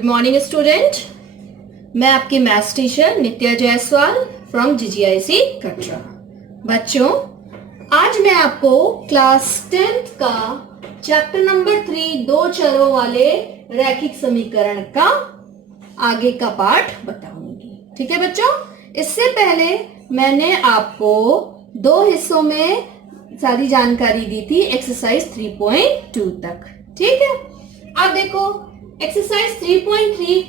Good morning student. मैं आपकी maths teacher Nitya Jaiswal from GGIC Katra. बच्चों, आज मैं आपको क्लास 10th का चैप्टर नंबर 3 दो चरों वाले रैखिक समीकरण का आगे का पार्ट बताऊंगी। ठीक है बच्चों, इससे पहले मैंने आपको दो हिस्सों में सारी जानकारी दी थी एक्सरसाइज 3.2 तक। ठीक है, अब देखो एक्सरसाइज 3.3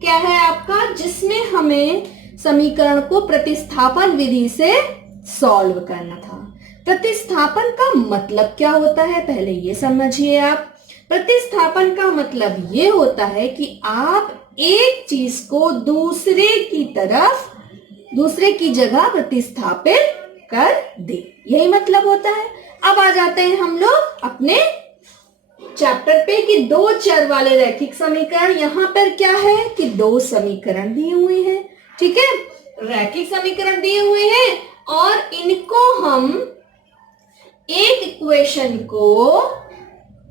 क्या है आपका, जिसमें हमें समीकरण को प्रतिस्थापन विधि से सॉल्व करना था। प्रतिस्थापन का मतलब क्या होता है पहले ये समझिए आप। प्रतिस्थापन का मतलब ये होता है कि आप एक चीज को दूसरे की जगह प्रतिस्थापित कर दे, यही मतलब होता है। अब आ जाते हैं हम लोग अपने चैप्टर पे कि दो चर वाले रैखिक समीकरण। यहां पर क्या है कि दो समीकरण दिए हुए हैं। ठीक है, रैखिक समीकरण दिए हुए हैं और इनको हम एक इक्वेशन को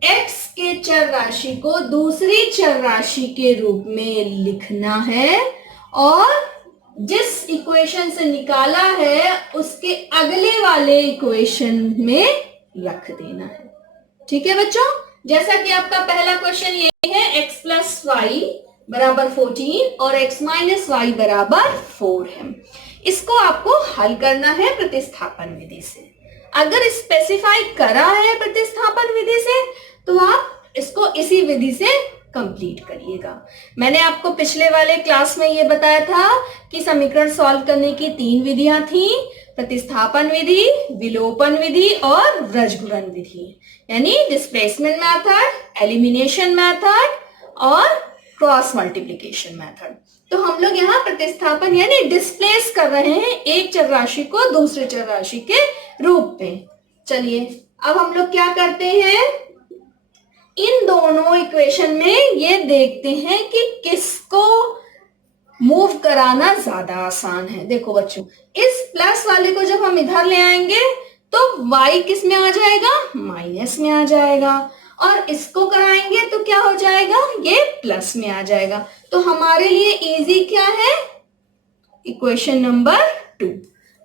x के चर राशि को दूसरी चर राशि के रूप में लिखना है और जिस इक्वेशन से निकाला है उसके अगले वाले इक्वेशन में रख देना है। ठीक है बच्चों, जैसा कि आपका पहला क्वेश्चन ये है x प्लस वाई बराबर 14 और x माइनस वाई बराबर 4 है। इसको आपको हल करना है प्रतिस्थापन विधि से। अगर स्पेसिफाई करा है प्रतिस्थापन विधि से तो आप इसको इसी विधि से कंप्लीट करिएगा। मैंने आपको पिछले वाले क्लास में ये बताया था कि समीकरण सॉल्व करने की 3 विधियां थी, प्रतिस्थापन विधि, विलोपन विधि और व्रजगुणन विधि, यानी डिस्प्लेसमेंट मेथड, एलिमिनेशन मेथड और क्रॉस मल्टीप्लिकेशन मेथड। तो हम लोग यहाँ प्रतिस्थापन यानी डिस्प्लेस कर रहे हैं एक चर राशि को दूसरे चर राशि के रूप में। चलिए अब हम लोग क्या करते हैं, इन दोनों इक्वेशन में ये देखते हैं कि किसको मूव कराना ज्यादा आसान है। देखो बच्चों, इस प्लस वाले को जब हम इधर ले आएंगे तो y किस में आ जाएगा, माइनस में आ जाएगा, और इसको कराएंगे तो क्या हो जाएगा, ये प्लस में आ जाएगा। तो हमारे लिए इजी क्या है, इक्वेशन नंबर 2।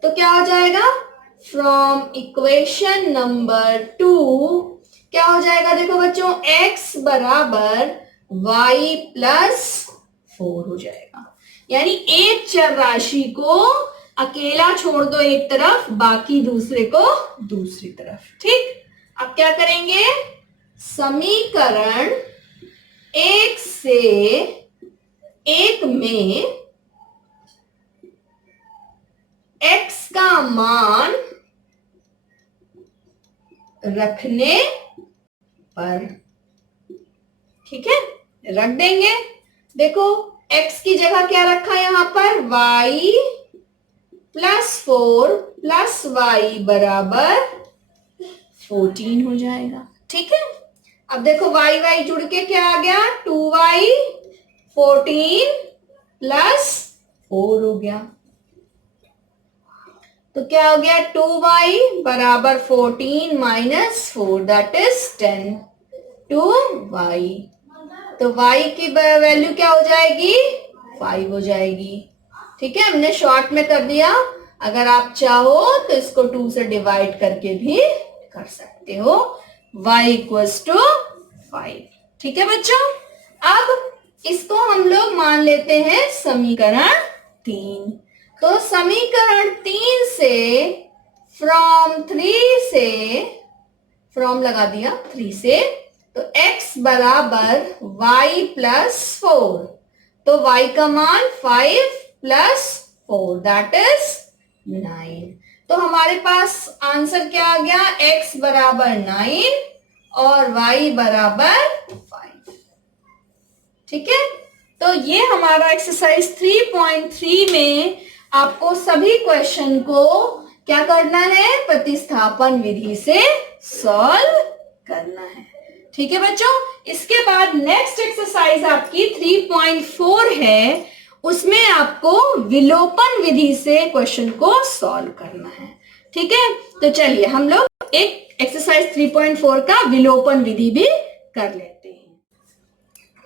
तो क्या हो जाएगा, फ्रॉम इक्वेशन नंबर 2 क्या हो जाएगा, देखो बच्चों, x बराबर y प्लस 4 हो जाएगा। यानी एक चर राशि को अकेला छोड़ दो एक तरफ, बाकी दूसरे को दूसरी तरफ। ठीक, अब क्या करेंगे, समीकरण 1 से 1 में x का मान रखने पर, ठीक है, रख देंगे। देखो x की जगह क्या रखा है यहाँ पर, y प्लस 4 प्लस वाई बराबर 14 हो जाएगा। ठीक है, अब देखो y जुड़ के क्या आ गया, 2y 14 प्लस 4 हो गया। तो क्या हो गया, 2y बराबर 14 माइनस 4 दैट इज 10, 2y। तो y की वैल्यू क्या हो जाएगी, 5 हो जाएगी। ठीक है, हमने शॉर्ट में कर दिया। अगर आप चाहो तो इसको 2 से डिवाइड करके भी कर सकते हो, y इक्वल्स टू 5। ठीक है बच्चों, अब इसको हम लोग मान लेते हैं समीकरण 3। तो समीकरण 3 से फ्रॉम लगा दिया 3 से, तो x बराबर y प्लस 4, तो y का मान 5 प्लस 4 दैट इज 9। तो हमारे पास आंसर क्या आ गया, x बराबर 9 और y बराबर 5। ठीक है, तो ये हमारा एक्सरसाइज 3.3 में आपको सभी क्वेश्चन को क्या करना है, प्रतिस्थापन विधि से सॉल्व करना है। ठीक है बच्चों, इसके बाद नेक्स्ट एक्सरसाइज आपकी 3.4 है, उसमें आपको विलोपन विधि से क्वेश्चन को सॉल्व करना है। ठीक है, तो चलिए हम लोग एक एक्सरसाइज 3.4 का विलोपन विधि भी कर लेते हैं।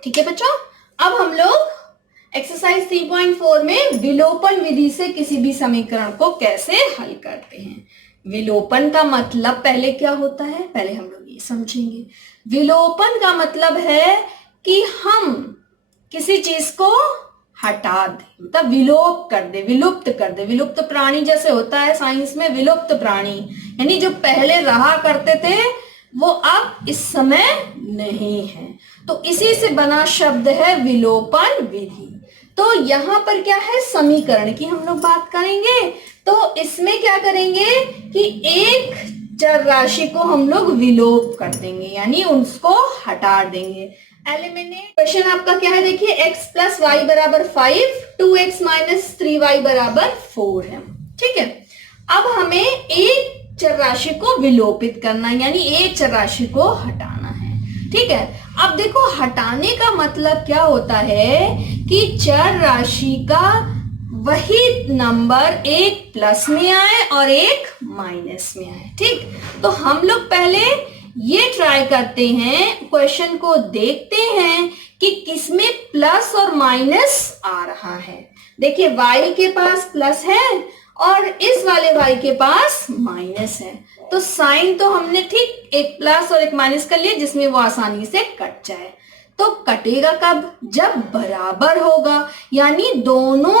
ठीक है बच्चों, अब हम लोग एक्सरसाइज 3.4 में विलोपन विधि से किसी भी समीकरण को कैसे हल करते हैं। विलोपन का मतलब पहले क्या होता है, पहले हम लोग ये समझेंगे। विलोपन का मतलब है कि हम किसी चीज को हटा दे, मतलब विलोप कर दे, विलुप्त कर दे। विलुप्त प्राणी जैसे होता है साइंस में, विलुप्त प्राणी यानी जो पहले रहा करते थे वो अब इस समय नहीं है, तो इसी से बना शब्द है विलोपन विधि। तो यहाँ पर क्या है, समीकरण की हम लोग बात करेंगे। तो इसमें क्या करेंगे कि एक चर राशि को हम लोग विलोप कर देंगे, यानी उसको हटा देंगे, एलिमिनेट। क्वेश्चन आपका क्या है, देखिए x प्लस वाई बराबर 5, 2x माइनस 3y बराबर 4 है। ठीक है, अब हमें एक चर राशि को विलोपित करना है, यानी एक चर राशि को हटाना है। ठीक है, अब देखो हटाने का मतलब क्या होता है कि चर राशि का वही नंबर एक प्लस में आए और एक माइनस में आए। ठीक, तो हम लोग पहले ये ट्राई करते हैं, क्वेश्चन को देखते हैं कि किसमें प्लस और माइनस आ रहा है। देखिए y के पास प्लस है और इस वाले y के पास माइनस है, तो साइन तो हमने ठीक एक प्लस और एक माइनस कर लिया जिसमें वो आसानी से कट जाए। तो कटेगा कब, जब बराबर होगा, यानी दोनों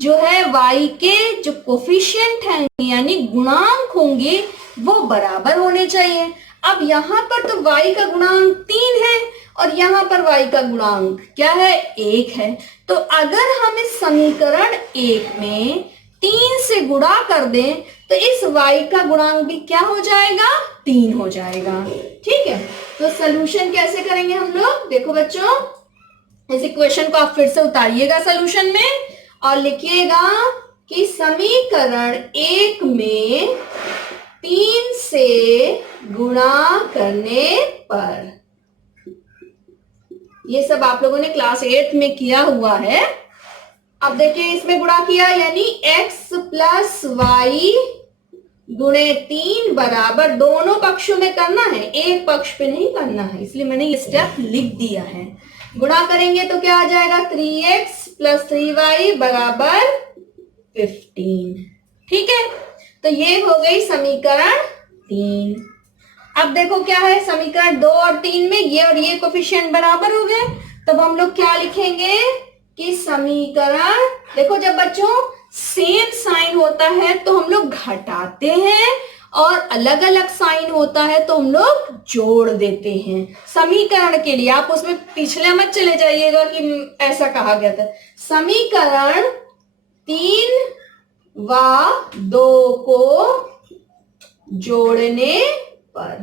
जो है y के जो कोफिशिएंट हैं यानी गुणांक होंगे वो बराबर होने चाहिए। अब यहाँ पर तो y का गुणांक 3 है और यहाँ पर y का गुणांक क्या है, 1 है। तो अगर हम इस समीकरण 1 में 3 से गुणा कर दें तो इस y का गुणांक भी क्या हो जाएगा, 3 हो जाएगा। ठीक है, तो सलूशन कैसे करेंगे हम लोग, देखो बच्चों, इस इक्वेशन को आप फिर से उतारिएगा सलूशन में और लिखिएगा कि समीकरण 1 में 3 से गुणा करने पर, ये सब आप लोगों ने क्लास 8 में किया हुआ है। अब देखिए इसमें गुणा किया यानी x प्लस वाई गुणे 3 बराबर, दोनों पक्षों में करना है, एक पक्ष पे नहीं करना है, इसलिए मैंने ये स्टेप लिख दिया है। गुणा करेंगे तो क्या आ जाएगा, 3x प्लस 3y बराबर 15। ठीक है, तो ये हो गई समीकरण 3। अब देखो क्या है, समीकरण 2 और 3 में ये और ये कोफिशिएंट बराबर हो गए, तब हम लोग क्या लिखेंगे कि समीकरण, देखो जब बच्चों सेम साइन होता है तो हम लोग घटाते हैं और अलग अलग साइन होता है तो हम लोग जोड़ देते हैं समीकरण के लिए। आप उसमें पिछले मत चले जाइएगा कि ऐसा कहा गया था। समीकरण 3 व 2 को जोड़ने पर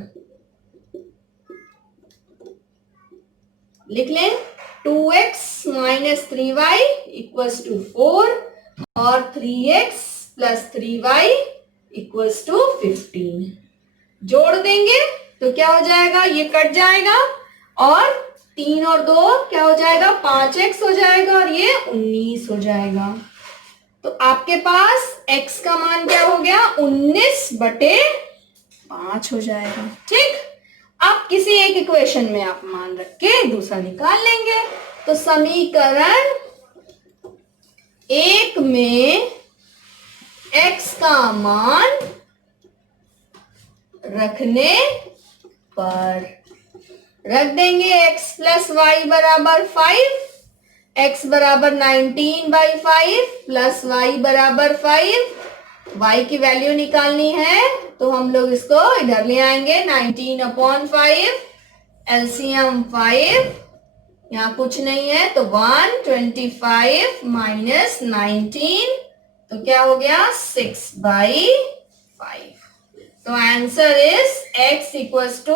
लिख लें 2x minus 3y equals to 4 और 3x plus 3y equals to 15। जोड़ देंगे तो क्या हो जाएगा, ये कट जाएगा और 3 और 2 क्या हो जाएगा, 5x हो जाएगा और ये 19 हो जाएगा। तो आपके पास x का मान क्या हो गया, 19/5 हो जाएगा। ठीक, अब किसी एक इक्वेशन में आप मान रख के दूसरा निकाल लेंगे। तो समीकरण 1 में x का मान रखने पर रख देंगे x प्लस वाई बराबर 5, x बराबर 19/5 प्लस y बराबर 5। y की वैल्यू निकालनी है तो हम लोग इसको इधर ले आएंगे, 19/5 एलसीएम 5, यहाँ कुछ नहीं है तो 125 माइनस 19 तो क्या हो गया, 6/5। तो answer is x equals to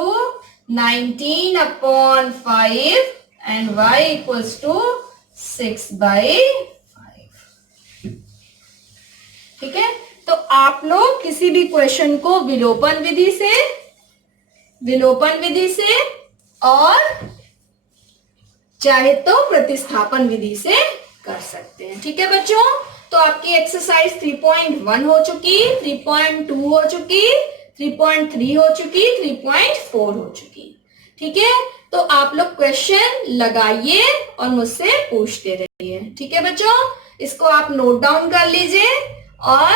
19/5 and y equals to 6/5। ठीक है, तो आप लोग किसी भी क्वेश्चन को विलोपन विधि से और चाहे तो प्रतिस्थापन विधि से कर सकते हैं। ठीक है बच्चों, तो आपकी एक्सरसाइज 3.1 हो चुकी, 3.2 हो चुकी, 3.3 हो चुकी, 3.4 हो चुकी। ठीक है, तो आप लोग क्वेश्चन लगाइए और मुझसे पूछते रहिए। ठीक है बच्चों, इसको आप नोट डाउन कर लीजिए और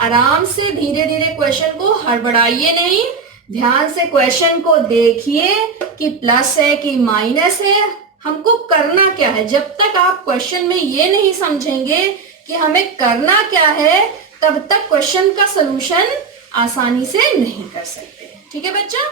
आराम से धीरे धीरे क्वेश्चन को हड़बड़ाइए नहीं, ध्यान से क्वेश्चन को देखिए कि प्लस है कि माइनस है, हमको करना क्या है। जब तक आप क्वेश्चन में ये नहीं समझेंगे कि हमें करना क्या है, तब तक क्वेश्चन का सलूशन आसानी से नहीं कर सकते। ठीक है बच्चा।